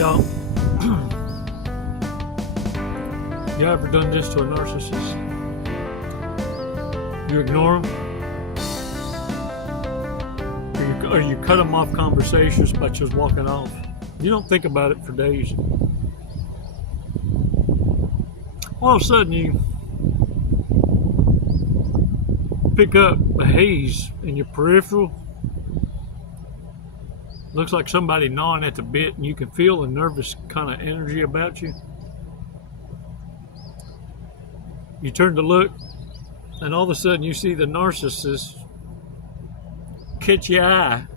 Y'all, you ever done this to a narcissist? You ignore them? Or you cut them off conversations by just walking off? You don't think about it for days. All of a sudden you pick up a haze in your peripheral. Looks like somebody gnawing at the bit, and you can feel a nervous kind of energy about you. You turn to look, and all of a sudden you see the narcissist catch your eye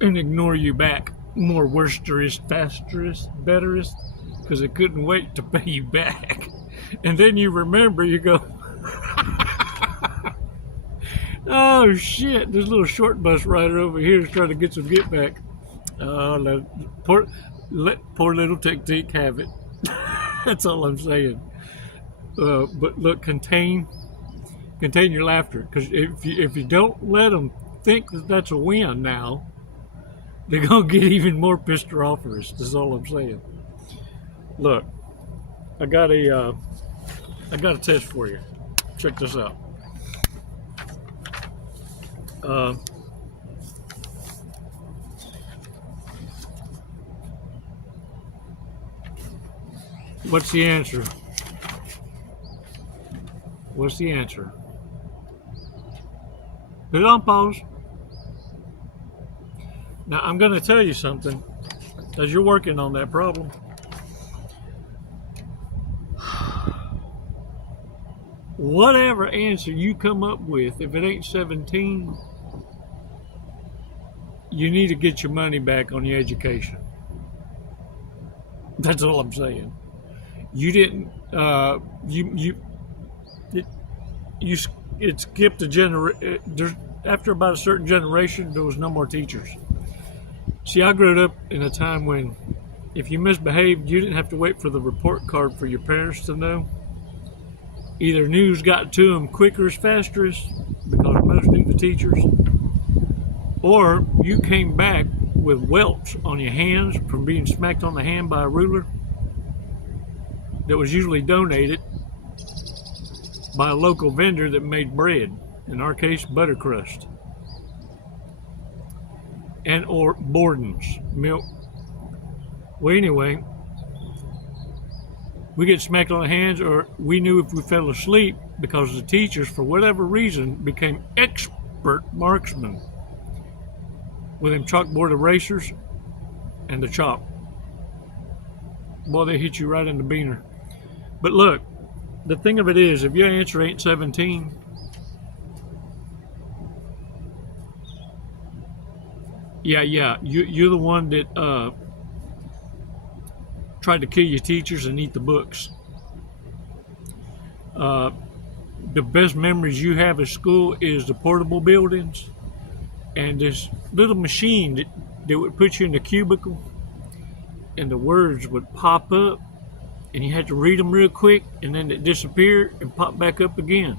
and ignore you back. More worsterist, fasterist, betterist, because it couldn't wait to pay you back. And then you remember, you go, oh shit, this little short bus rider over here is trying to get some get back. Oh, let poor little Tick have it. That's all I'm saying. But look, contain your laughter, because if you don't let them think that that's a win now, they're gonna get even more pissed off of us. That's all I'm saying. Look, I got a test for you. Check this out. What's the answer? What's the answer? Put it on pause. Now, I'm going to tell you something as you're working on that problem. Whatever answer you come up with, if it ain't 17, you need to get your money back on your education. That's all I'm saying. You didn't, it skipped a generation. After about a certain generation, there was no more teachers. See, I grew up in a time when if you misbehaved, you didn't have to wait for the report card for your parents to know. Either news got to them quicker as faster as, because most knew the teachers, or you came back with welts on your hands from being smacked on the hand by a ruler that was usually donated by a local vendor that made bread, in our case butter crust, and or Borden's milk. Well, anyway, we get smacked on the hands, or we knew if we fell asleep, because the teachers, for whatever reason, became expert marksmen with them chalkboard erasers and the chalk. Boy, they hit you right in the beaner. But look, the thing of it is, if your answer ain't 17, you're the one that tried to kill your teachers and eat the books. The best memories you have at school is the portable buildings and this little machine that would put you in the cubicle, and the words would pop up and you had to read them real quick, and then it disappeared and popped back up again.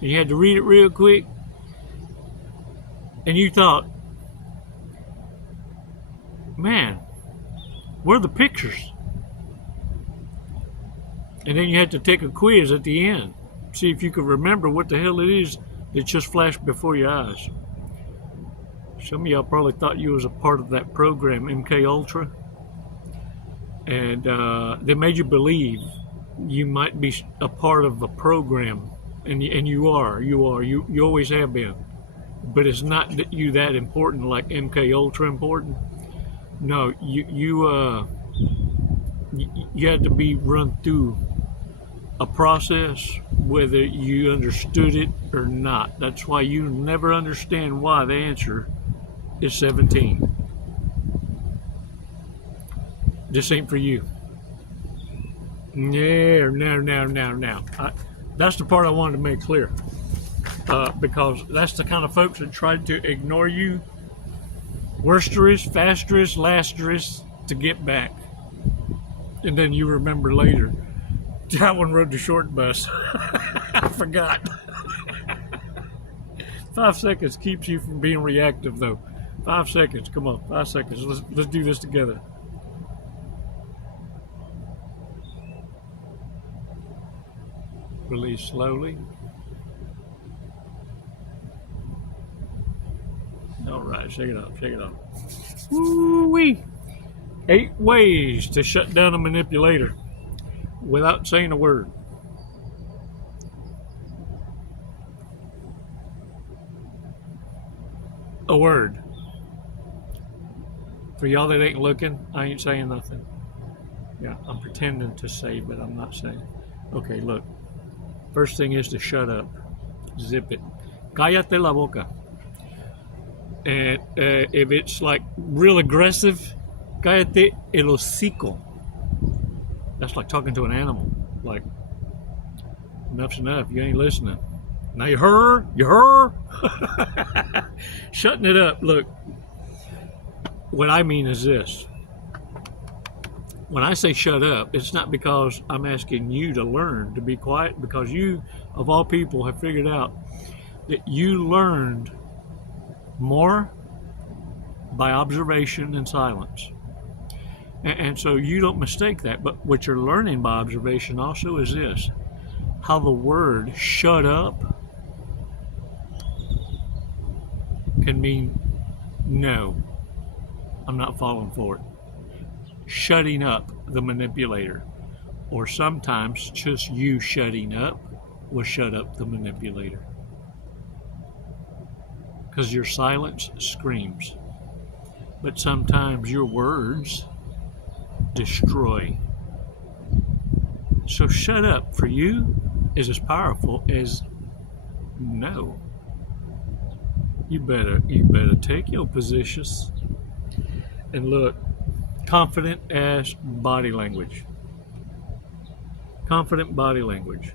And you had to read it real quick, and you thought, man, where are the pictures? And then you had to take a quiz at the end, see if you could remember what the hell it is that just flashed before your eyes. Some of y'all probably thought you was a part of that program, MK Ultra, and they made you believe you might be a part of a program, and you are. You always have been. But it's not that you that important, like MK Ultra important. No, you had to be run through a process, whether you understood it or not. That's why you never understand why the answer is 17. This ain't for you. Now. That's the part I wanted to make clear, because that's the kind of folks that tried to ignore you, worsterest, fasterest, lasterest, to get back. And then you remember later, that one rode the short bus. I forgot. 5 seconds keeps you from being reactive, though. 5 seconds. Come on, 5 seconds. Let's do this together. Release slowly. All right, shake it off, shake it off. Woo-wee! 8 ways to shut down a manipulator without saying a word. A word. For y'all that ain't looking, I ain't saying nothing. Yeah, I'm pretending to say, but I'm not saying. Okay, look. First thing is to shut up. Zip it. Cállate la boca. And if it's like real aggressive, cállate el hocico. That's like talking to an animal. Like, enough's enough. You ain't listening. Now you heard? You heard? Shutting it up. Look, what I mean is this. When I say shut up, it's not because I'm asking you to learn to be quiet, because you, of all people, have figured out that you learned more by observation and silence. And so you don't mistake that. But what you're learning by observation also is this: how the word shut up can mean no, I'm not falling for it. Shutting up the manipulator, or sometimes just you shutting up will shut up the manipulator, because your silence screams, but sometimes your words destroy. So shut up for you is as powerful as no. You better take your positions. And look, confident as body language. Confident body language.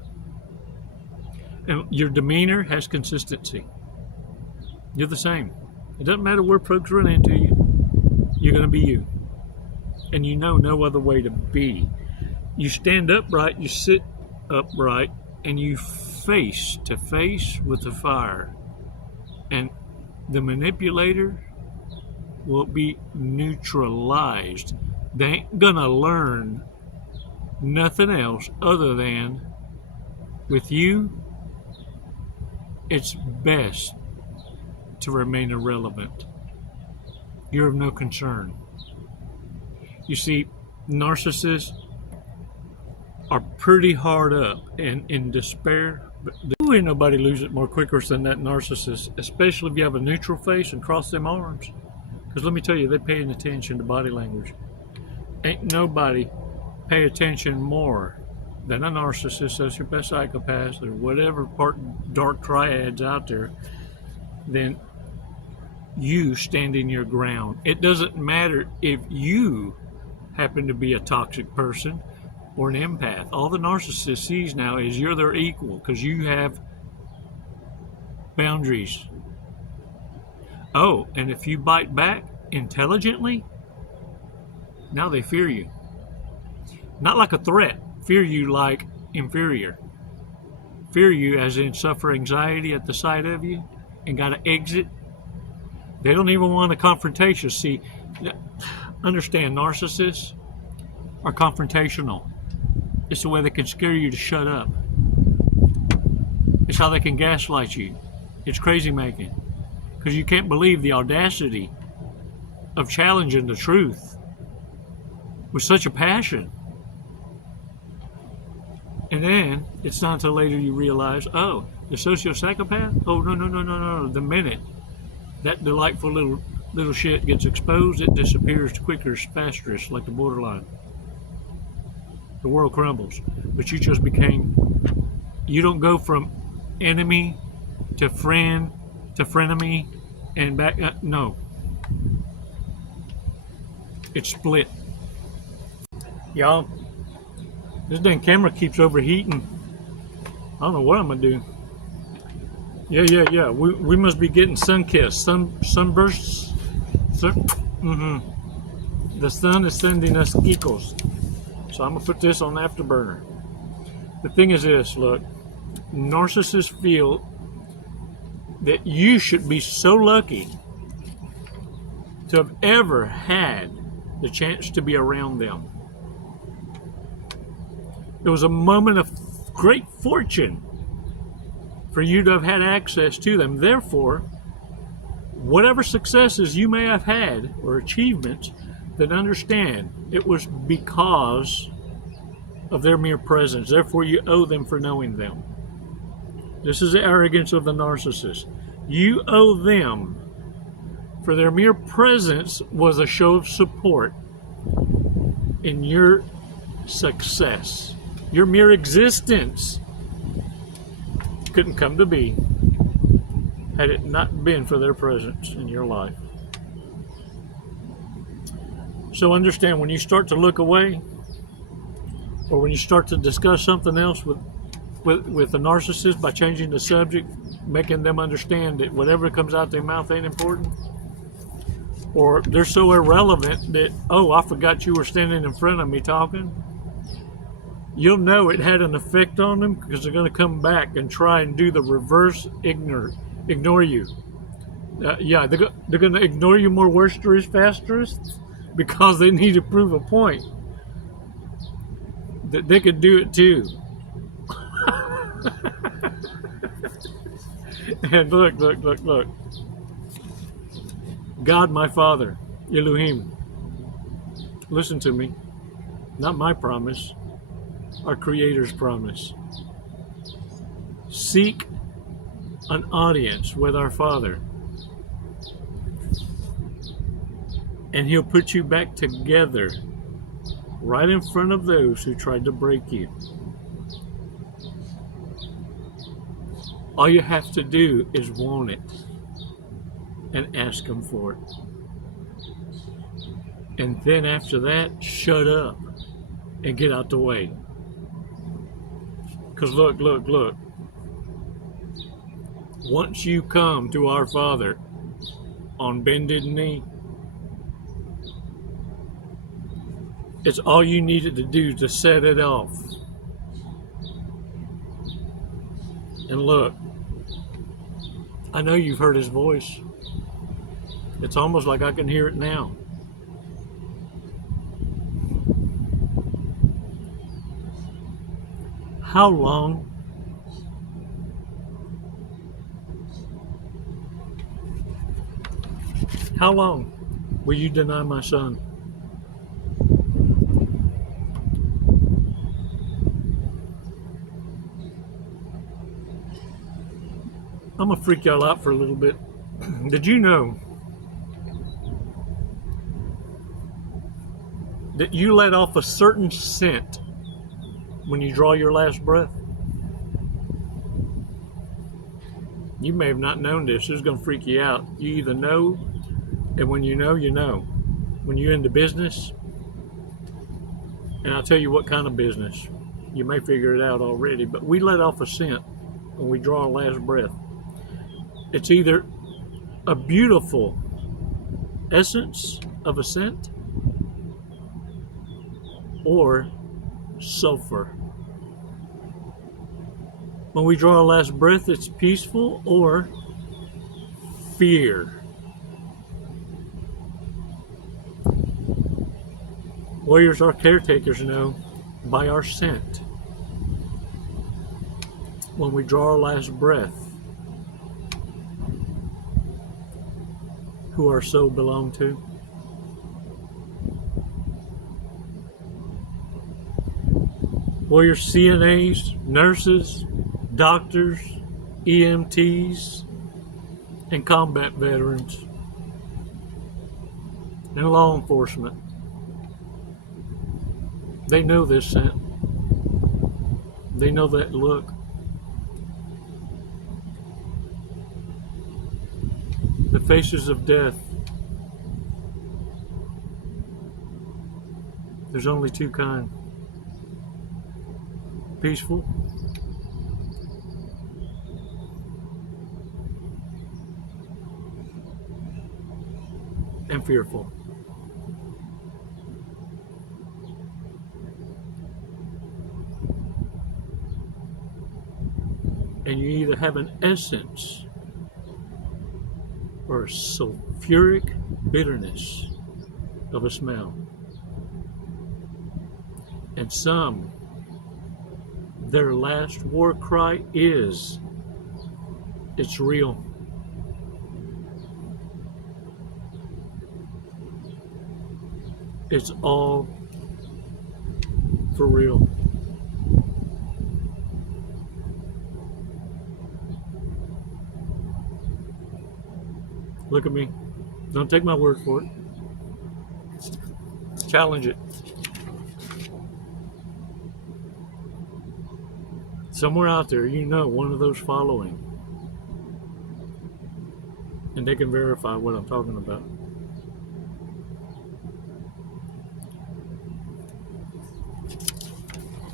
And your demeanor has consistency. You're the same. It doesn't matter where folks run into you. You're going to be you. And you know no other way to be. You stand upright, you sit upright, and you face to face with the fire. And the manipulator will be neutralized. They ain't gonna learn nothing else other than with you, it's best to remain irrelevant. You're of no concern. You see, narcissists are pretty hard up and in despair, but ain't nobody lose it more quicker than that narcissist, especially if you have a neutral face and cross them arms. Because let me tell you, they're paying attention to body language. Ain't nobody pay attention more than a narcissist, sociopath, psychopath, or whatever part dark triads out there, than you standing your ground. It doesn't matter if you happen to be a toxic person or an empath. All the narcissist sees now is you're their equal because you have boundaries. Oh, and if you bite back intelligently, now they fear you. Not like a threat, fear you like inferior. Fear you as in suffer anxiety at the sight of you and got to exit. They don't even want a confrontation. See, understand, narcissists are confrontational. It's the way they can scare you to shut up. It's how they can gaslight you. It's crazy making. Because you can't believe the audacity of challenging the truth with such a passion. And then it's not until later you realize, oh, the sociopsychopath? Oh, no. The minute that delightful little shit gets exposed, it disappears quicker, faster, like the borderline. The world crumbles. But you just became, you don't go from enemy to friend to frenemy and back. No. It's split. Y'all, this dang camera keeps overheating. I don't know what I'm gonna do. Yeah. We must be getting sun-kissed, sunbursts. The sun is sending us geekos. So I'm gonna put this on afterburner. The thing is this, look, narcissists feel that you should be so lucky to have ever had the chance to be around them. It was a moment of great fortune for you to have had access to them. Therefore, whatever successes you may have had or achievements, then understand it was because of their mere presence. Therefore, you owe them for knowing them. This is the arrogance of the narcissist. You owe them for their mere presence was a show of support in your success. Your mere existence couldn't come to be had it not been for their presence in your life. So understand, when you start to look away, or when you start to discuss something else with the narcissist, by changing the subject, making them understand that whatever comes out their mouth ain't important, or they're so irrelevant that, oh, I forgot you were standing in front of me talking, you'll know it had an effect on them, because they're going to come back and try and do the reverse ignore you. Yeah, they're going to ignore you more worsterous, fasterest, because they need to prove a point that they could do it too. And look. God, my Father, Elohim, listen to me. Not my promise, our Creator's promise. Seek an audience with our Father, and He'll put you back together right in front of those who tried to break you. All you have to do is want it and ask Him for it. And then after that, shut up and get out the way. Because look. Once you come to our Father on bended knee, it's all you needed to do to set it off. And look, I know you've heard His voice. It's almost like I can hear it now. How long? How long will you deny my son? I'm going to freak y'all out for a little bit. Did you know that you let off a certain scent when you draw your last breath? You may have not known this. This is going to freak you out. You either know, and when you know, you know. When you're into business, and I'll tell you what kind of business. You may figure it out already, but we let off a scent when we draw our last breath. It's either a beautiful essence of a scent or sulfur. When we draw our last breath, it's peaceful or fear. Warriors, our caretakers, know by our scent when we draw our last breath who our soul belong to. Warriors, CNAs, nurses, doctors, EMTs, and combat veterans, and law enforcement. They know this scent. They know that look. The faces of death. There's only two kinds. Peaceful and fearful. And you either have an essence or a sulfuric bitterness of a smell. And some, their last war cry is, it's real. It's all for real. Look at me. Don't take my word for it. Challenge it. Somewhere out there, you know one of those following. And they can verify what I'm talking about.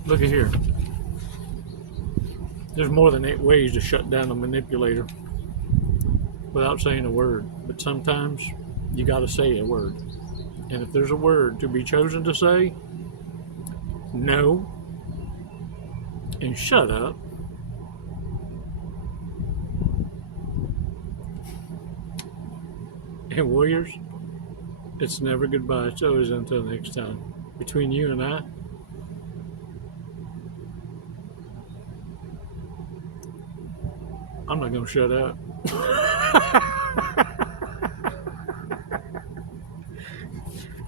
Look at here. There's more than 8 ways to shut down a manipulator without saying a word. But sometimes you got to say a word. And if there's a word to be chosen to say, no, and shut up, and warriors, it's never goodbye. It's always until next time. Between you and I, I'm not going to shut up.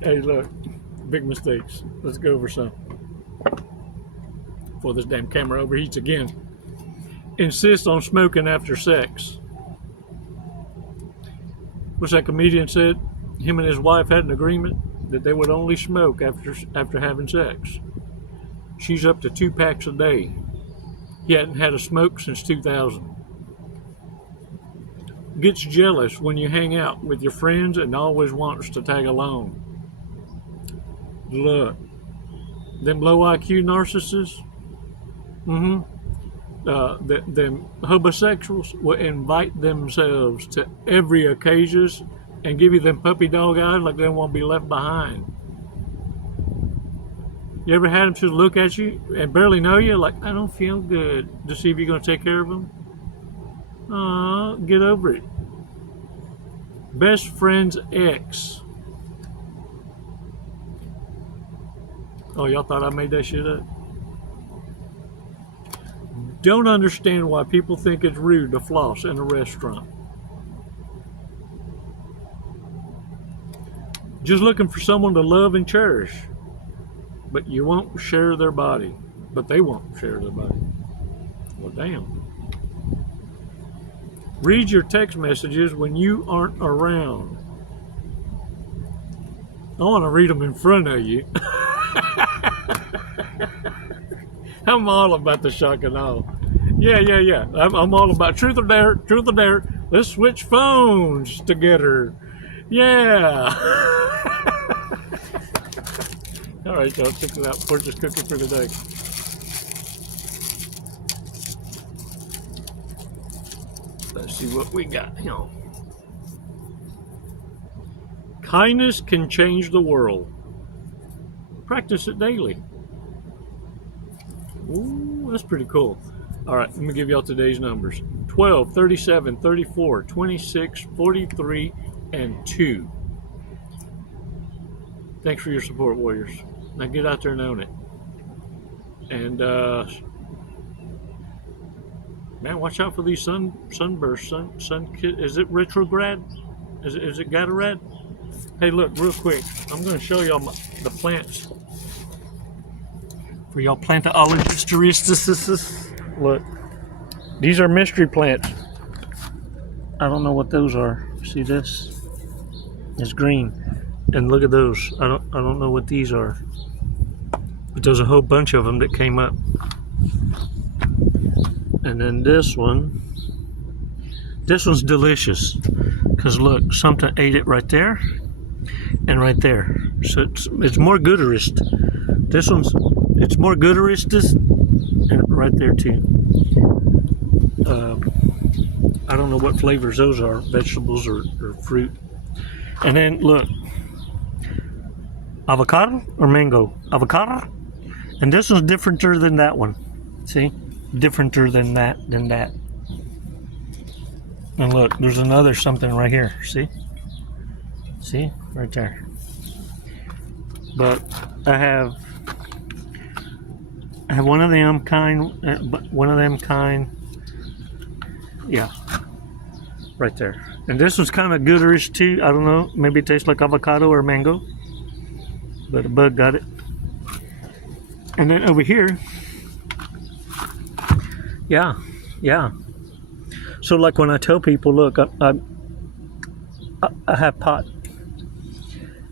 Hey, look, big mistakes. Let's go over some. Before this damn camera overheats again. Insist on smoking after sex. What's that comedian said? Him and his wife had an agreement that they would only smoke after having sex. She's up to 2 packs a day. He hadn't had a smoke since 2000. Gets jealous when you hang out with your friends and always wants to tag along. Look, them low IQ narcissists, them homosexuals will invite themselves to every occasion and give you them puppy dog eyes like they won't be left behind. You ever had them just look at you and barely know you, like, I don't feel good, to see if you're going to take care of them? Aw, get over it. Best friend's ex. Oh, y'all thought I made that shit up? Don't understand why people think it's rude to floss in a restaurant. Just looking for someone to love and cherish. But you won't share their body. But they won't share their body. Well, damn. Read your text messages when you aren't around. I want to read them in front of you. I'm all about the shock and awe. Yeah. I'm all about truth or dare, truth or dare. Let's switch phones together. Yeah. All right, y'all, check it out. Purchase cookie for today. Let's see what we got here. Kindness can change the world. Practice it daily. Ooh, that's pretty cool. All right, let me give y'all today's numbers. 12, 37, 34, 26, 43, and 2. Thanks for your support, warriors. Now get out there and own it. And, man, watch out for these sunburst. Is it retrograde? Is it Gatorade? Hey, look, real quick. I'm going to show y'all the plants. For y'all plantologists. Look, these are mystery plants. I don't know what those are. See this? It's green. And look at those. I don't know what these are. But there's a whole bunch of them that came up. And then this one's delicious. Because look, something ate it right there and right there. So it's more gooderist. This one's, it's more gooderist and right there too. I don't know what flavors those are, vegetables or fruit. And then look, avocado or mango? Avocado. And this one's differenter than that one. See? Differenter than that. And look, there's another something right here. See? See? Right there. But I have one of them kind, yeah, right there. And this one's kind of gooderish too. I don't know, maybe it tastes like avocado or mango, but a bug got it. And then over here, yeah. So like when I tell people, look, I have pot,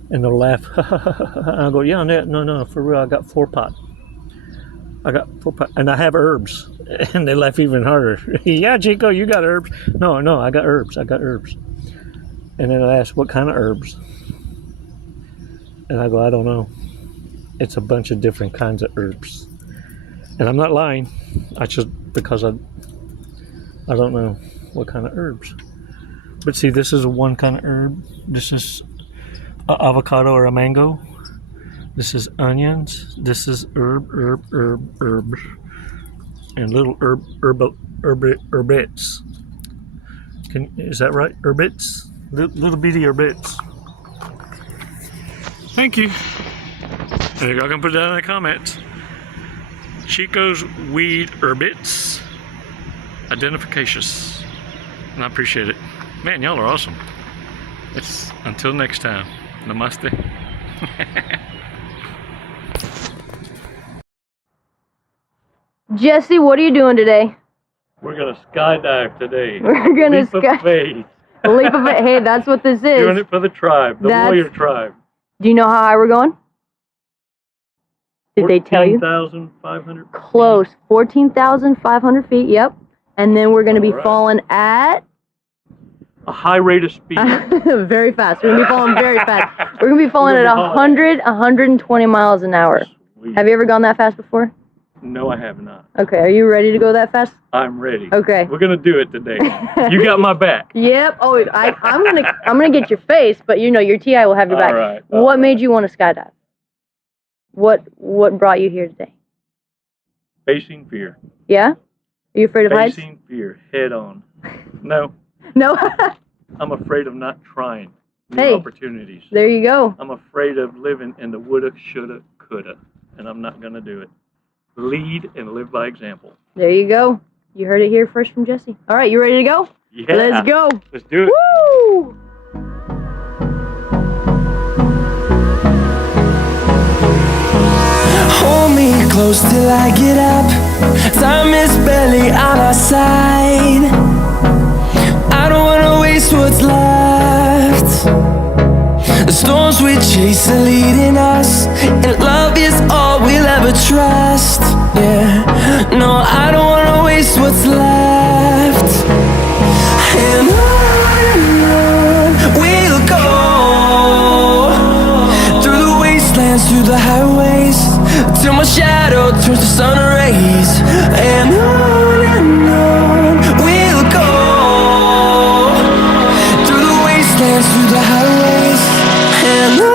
and they'll laugh. I go, yeah, no, for real, I got 4 pot. And I have herbs, and they laugh even harder. Yeah, Chico, you got herbs. No, I got herbs. And then I ask, what kind of herbs? And I go, I don't know. It's a bunch of different kinds of herbs. And I'm not lying. I just, because I don't know what kind of herbs. But see, this is one kind of herb. This is avocado or a mango. This is onions. This is herb, and little herbettes. Is that right? Herbettes, little bitty herbettes. Thank you. And y'all can put that in the comments. Chico's weed herbettes, identificacious, and I appreciate it. Man, y'all are awesome. It's until next time. Namaste. Jesse, what are you doing today? We're gonna skydive today. We're gonna leap of faith. Leap of faith. Hey, that's what this is. Doing it for the tribe, the warrior tribe. Do you know how high we're going? Did they tell you? 14,500 feet. Close. 14,500 feet. Yep. And then we're gonna be falling at a high rate of speed. Very fast. We're gonna be falling very fast. We're gonna be falling at 120 miles an hour. Sweet. Have you ever gone that fast before? No, I have not. Okay, are you ready to go that fast? I'm ready. Okay. We're gonna do it today. You got my back. Yep. Oh, I'm gonna get your face, but you know your TI will have your back. All right. What made you want to skydive? What brought you here today? Facing fear. Yeah? Are you afraid of heights? Facing fear, head on. No. No. I'm afraid of not trying new opportunities. There you go. I'm afraid of living in the woulda, shoulda, coulda, and I'm not gonna do it. Lead and live by example. There you go. You heard it here first from Jesse. All right, you ready to go? Yeah. Let's go. Let's do it. Woo! Hold me close till I get up. Time is barely on our side. I don't wanna waste what's left. The storms we chase are leading us, and love is all we'll ever trust. Yeah, no, I don't wanna waste what's left. And on we'll go, through the wastelands, through the highways, till my shadow turns to sun rays. And on we'll go, through the wastelands, through the highways, and on we'll go.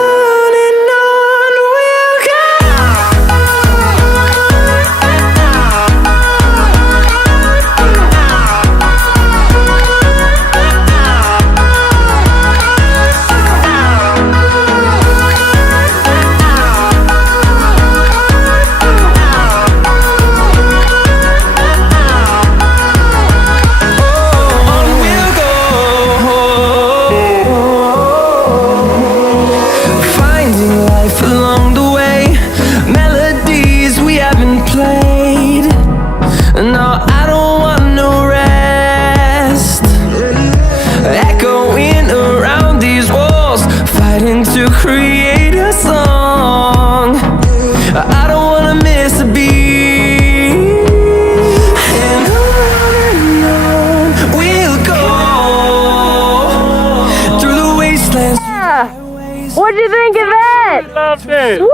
To create a song, I don't wanna miss a beat. And on we'll go, through the wastelands. What'd you think of that? I loved it. Woo!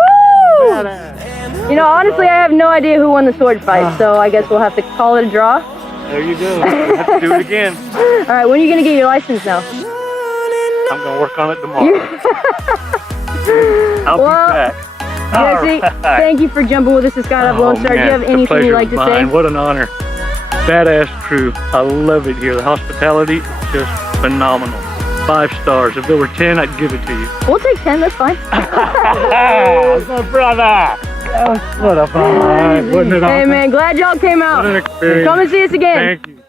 You know, honestly, I have no idea who won the sword fight, so I guess we'll have to call it a draw. There you go. We'll have to do it again. All right, when are you gonna get your license now? I'm gonna work on it tomorrow. I'll be back. Jesse, thank you for jumping with us to Skydive Lone Star. Do you have anything you'd like to say? What an honor. badass crew. I love it here. The hospitality is just phenomenal. 5 stars. If there were 10, I'd give it to you. We'll take 10, that's fine. My brother. What a vibe. Wasn't it awesome? Hey man, glad y'all came out. What an experience. Come and see us again. Thank you.